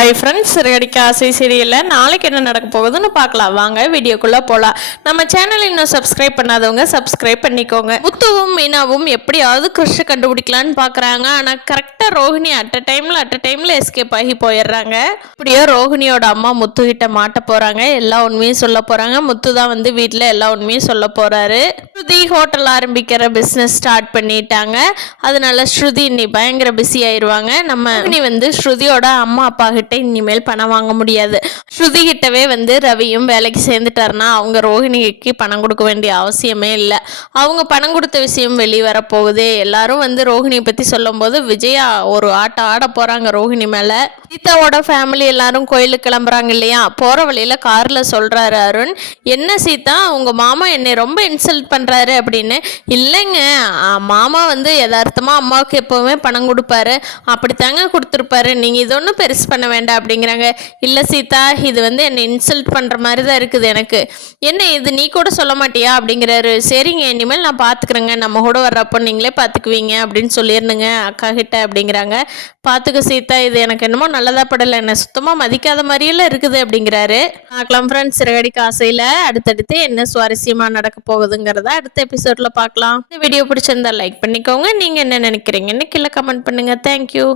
Hi friends, Siragadikka ஆசை சீரியலில் நாளைக்கு என்ன நடக்க போகுதுன்னு பார்க்கலாம். வாங்க வீடியோக்குள்ளே போகலாம். நம்ம சேனல் இன்னும் சப்ஸ்கிரைப் பண்ணாதவங்க சப்ஸ்கிரைப் பண்ணிக்கோங்க. முத்துவும் மீனாவும் எப்படியாவது கிருஷ்ண கண்டுபிடிக்கலான்னு பார்க்குறாங்க. ஆனால் கரெக்டாக ரோஹிணி அட் அ டைமில் எஸ்கேப் ஆகி போயிடுறாங்க. இப்படியோ ரோஹிணியோட அம்மா முத்து கிட்ட மாட்ட போகிறாங்க. எல்லா உண்மையும் சொல்ல போகிறாங்க. முத்து தான் வந்து வீட்டில் எல்லா உண்மையும் சொல்ல போகிறாரு. ஸ்ருதி ஹோட்டல் ஆரம்பிக்கிற பிஸ்னஸ் ஸ்டார்ட் பண்ணிட்டாங்க. அதனால ஸ்ருதி இன்னி பயங்கர பிஸி ஆயிடுவாங்க. நம்ம வந்து ஸ்ருதியோட அம்மா அப்பா கிட்ட இனிமேல் பணம் வாங்க முடியாது. ஸ்ருதி கிட்டவே வந்து ரவியும் வேலைக்கு சேர்ந்துட்டாருன்னா அவங்க ரோஹிணிக்கு பணம் கொடுக்க வேண்டிய அவசியமே இல்லை. அவங்க பணம் கொடுத்த விஷயம் வெளியே வரப்போகுது. எல்லாரும் வந்து ரோஹிணியை பற்றி சொல்லும் போது விஜயா ஒரு ஆட்டம் ஆட போகிறாங்க ரோஹிணி மேலே. சீதாவோட ஃபேமிலி எல்லாரும் கோயிலுக்கு கிளம்புறாங்க இல்லையா? போகிற வழியில் காரில் சொல்கிறாரு அருண், என்ன சீதா உங்கள் மாமா என்னை ரொம்ப இன்சல்ட் பண்ணுறாரு அப்படின்னு. இல்லைங்க, மாமா வந்து யதார்த்தமாக அம்மாவுக்கு எப்போவுமே பணம் கொடுப்பாரு, அப்படித்தாங்க கொடுத்துருப்பாரு, நீங்கள் இது ஒன்றும் பெருசு பண்ண வேண்டாம் அப்படிங்கிறாங்க. இல்லை சீதா, இது வந்து என்னை இன்சல்ட் பண்ணுற மாதிரி தான் இருக்குது எனக்கு. என்ன இது நீ கூட சொல்ல மாட்டியா அப்படிங்கிறாரு. சரிங்க, இனிமேல் நான் பார்த்துக்குறேங்க, நம்ம கூட வர்றப்போ நீங்களே பார்த்துக்குவீங்க அப்படின்னு சொல்லிடணுங்க அக்கா கிட்ட அப்படிங்கிறாங்க. பார்த்துக்க சீதா, இது எனக்கு என்னமோ நல்லதா படலை, என்ன சுத்தமாக மதிக்காத மாதிரியெல்லாம் இருக்குது அப்படிங்கிறாரு. பார்க்கலாம் ஃப்ரெண்ட்ஸ், சிறகடிக்க ஆசையில் அடுத்தடுத்து என்ன சுவாரஸ்யமாக நடக்க போகுதுங்கிறத அடுத்த எபிசோடில் பார்க்கலாம். இந்த வீடியோ பிடிச்சிருந்தா லைக் பண்ணிக்கோங்க. நீங்கள் என்ன நினைக்கிறீங்கன்னு கீழே கமெண்ட் பண்ணுங்கள். தேங்க்யூ.